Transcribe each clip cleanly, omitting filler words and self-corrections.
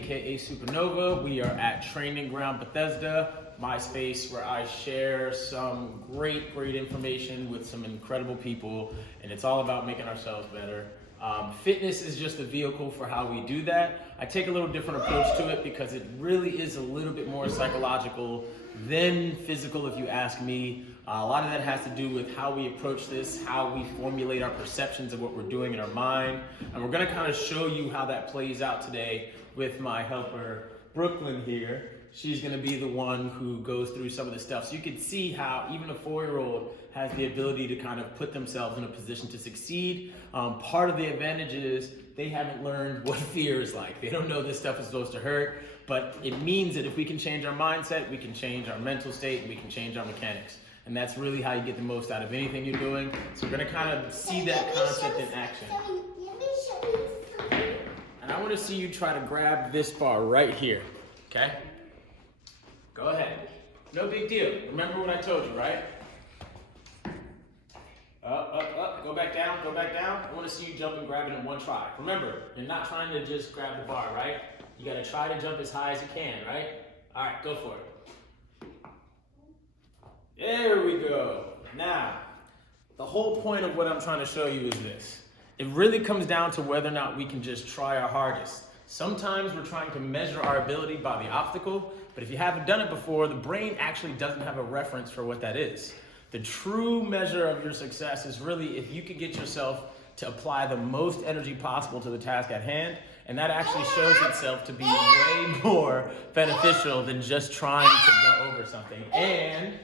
aka Supernova. We are at Training Ground Bethesda, my space where I share some great information with some incredible people, and it's all about making ourselves better. Fitness is just a vehicle for how we do that. I take a little different approach to it because it really is a little bit more psychological than physical, if you ask me. A lot of that has to do with how we approach this, how we formulate our perceptions of what we're doing in our mind. And we're gonna kind of show you how that plays out today with my helper, Brooklyn here. She's gonna be the one who goes through some of the stuff. So you can see how even a 4-year-old has the ability to kind of put themselves in a position to succeed. Part of the advantage is they haven't learned what fear is like. They don't know this stuff is supposed to hurt, but it means that if we can change our mindset, we can change our mental state, and we can change our mechanics. And that's really how you get the most out of anything you're doing. So we're gonna kind of see that concept in action. And I wanna see you try to grab this bar right here, okay? Go ahead. No big deal. Remember what I told you, right? Up, go back down, go back down. I wanna see you jump and grab it in one try. Remember, you're not trying to just grab the bar, right? You gotta try to jump as high as you can, right? All right, go for it. There we go. Now, the whole point of what I'm trying to show you is this. It really comes down to whether or not we can just try our hardest. Sometimes we're trying to measure our ability by the obstacle, but if you haven't done it before, the brain actually doesn't have a reference for what that is. The true measure of your success is really if you can get yourself to apply the most energy possible to the task at hand, and that actually shows itself to be way more beneficial than just trying to go over something. And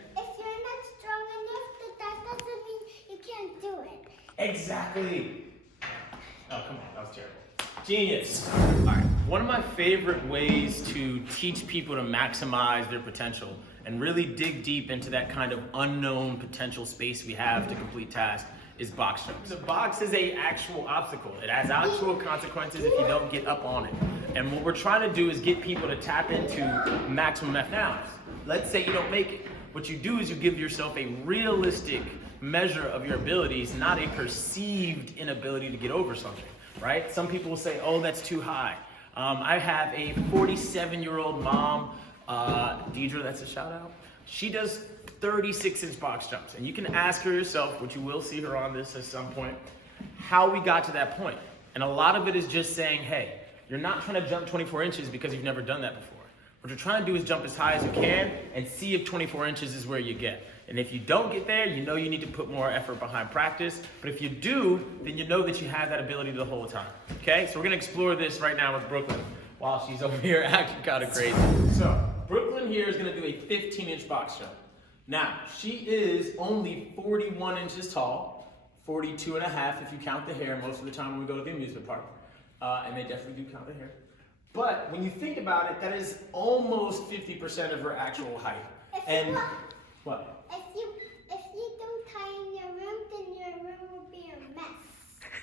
exactly. Oh, come on, that was terrible. Genius. All right, one of my favorite ways to teach people to maximize their potential and really dig deep into that kind of unknown potential space we have to complete tasks is box jumps. The box is an actual obstacle. It has actual consequences if you don't get up on it. And what we're trying to do is get people to tap into maximum effort. Now, let's say you don't make it. What you do is you give yourself a realistic measure of your abilities, not a perceived inability to get over something, right? Some people will say, oh, that's too high. I have a 47-year-old mom, Deidre, that's a shout out. She does 36-inch box jumps. And you can ask her yourself, which you will see her on this at some point, how we got to that point. And a lot of it is just saying, hey, you're not trying to jump 24 inches because you've never done that before. What you're trying to do is jump as high as you can and see if 24 inches is where you get. And if you don't get there, you know you need to put more effort behind practice. But if you do, then you know that you have that ability the whole time. Okay, so we're gonna explore this right now with Brooklyn while she's over here acting kind of crazy. So Brooklyn here is gonna do a 15-inch box jump. Now, she is only 41 inches tall, 42 and a half if you count the hair most of the time when we go to the amusement park. And they definitely do count the hair. But when you think about it, that is almost 50% of her actual height. And what? If you don't tidy your room, then your room will be a mess.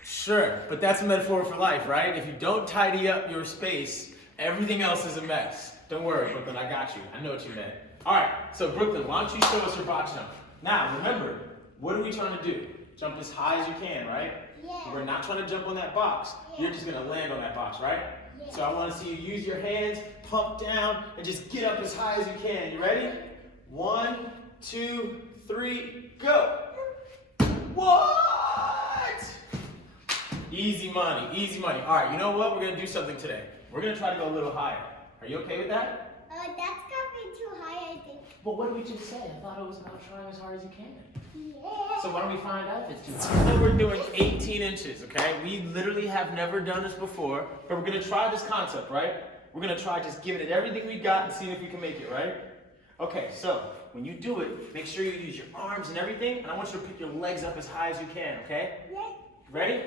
Sure, but that's a metaphor for life, right? If you don't tidy up your space, everything else is a mess. Don't worry, Brooklyn, I got you. I know what you meant. All right, so Brooklyn, why don't you show us your box jump? Now, remember, what are we trying to do? Jump as high as you can, right? Yeah. We're not trying to jump on that box. Yeah. You're just gonna land on that box, right? Yeah. So I wanna see you use your hands, pump down, and just get up as high as you can. You ready? 1, 2, 3, go. What? Easy money, easy money. All right, you know what? We're gonna do something today. We're gonna try to go a little higher. Are you okay with that? That's gonna be too high, I think. But what did we just say? I thought it was about trying as hard as you can. Yeah. So why don't we find out if it's too high? So we're doing 18 inches, okay? We literally have never done this before, but we're gonna try this concept, right? We're gonna try just giving it everything we got and seeing if we can make it, right? Okay, so when you do it, make sure you use your arms and everything, and I want you to pick your legs up as high as you can, okay? Yeah. Ready?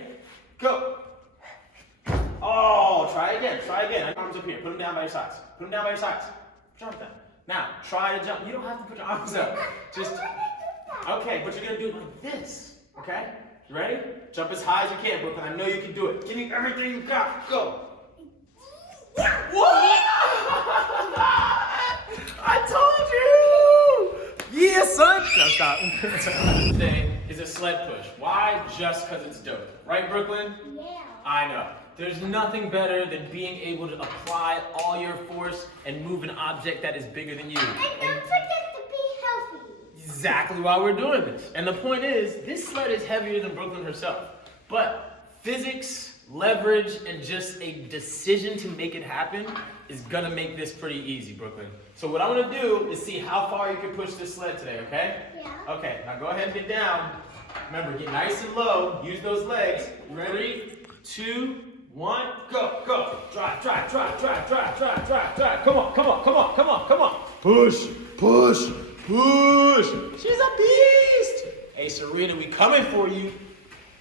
Go. Oh, try again, try again. Arms up here, put them down by your sides. Put them down by your sides. Jump them. Now, try to jump. You don't have to put your arms up. Just, okay, but you're gonna do it like this, okay? You ready? Jump as high as you can, Brooklyn. I know you can do it. Give me everything you got. Go. What? I told you! Yeah, son! No, stop. Today is a sled push. Why? Just because it's dope. Right, Brooklyn? Yeah. I know. There's nothing better than being able to apply all your force and move an object that is bigger than you. And don't forget to be healthy. Exactly why we're doing this. And the point is, this sled is heavier than Brooklyn herself. But physics, leverage, and just a decision to make it happen is gonna make this pretty easy, Brooklyn. So what I wanna do is see how far you can push this sled today, okay? Yeah. Okay, now go ahead and get down. Remember, get nice and low. Use those legs. Ready? 2, 1, go, go. Drive. Come on. Push. She's a beast. Hey, Serena, we coming for you.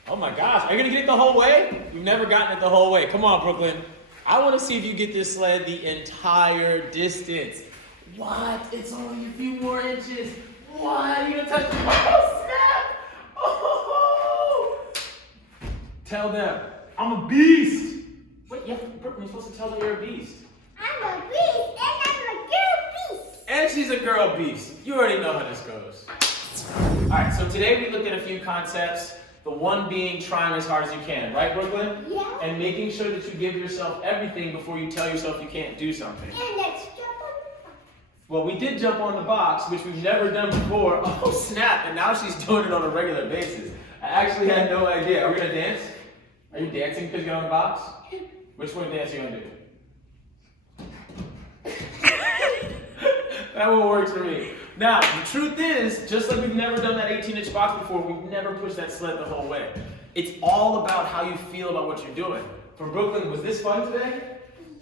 Oh my gosh, are you gonna get it the whole way? We've never gotten it the whole way. Come on, Brooklyn. I wanna see if you get this sled the entire distance. What? It's only a few more inches. What? Are you gonna touch it? Oh, snap! Oh! Tell them, I'm a beast. Wait, yeah, Brooklyn, you're supposed to tell them you're a beast. I'm a beast, and I'm a girl beast. And she's a girl beast. You already know how this goes. All right, so today we looked at a few concepts. The one being trying as hard as you can, right, Brooklyn? Yeah. And making sure that you give yourself everything before you tell yourself you can't do something. And let's jump on the box. Well, we did jump on the box, which we've never done before. Oh, snap, and now she's doing it on a regular basis. I actually had no idea. Are we gonna dance? Are you dancing because you're on the box? Which one dance are you gonna do? That one works for me. Now, the truth is, just like we've never done that 18-inch box before, we've never pushed that sled the whole way. It's all about how you feel about what you're doing. For Brooklyn, was this fun today?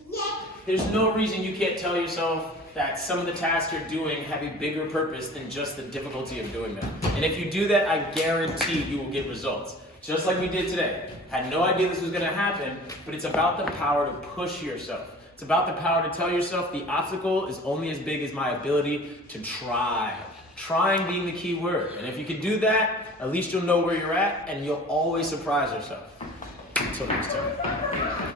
Yeah. There's no reason you can't tell yourself that some of the tasks you're doing have a bigger purpose than just the difficulty of doing them. And if you do that, I guarantee you will get results. Just like we did today. Had no idea this was gonna happen, but it's about the power to push yourself. It's about the power to tell yourself the obstacle is only as big as my ability to try. Trying being the key word. And if you can do that, at least you'll know where you're at and you'll always surprise yourself. Until next time.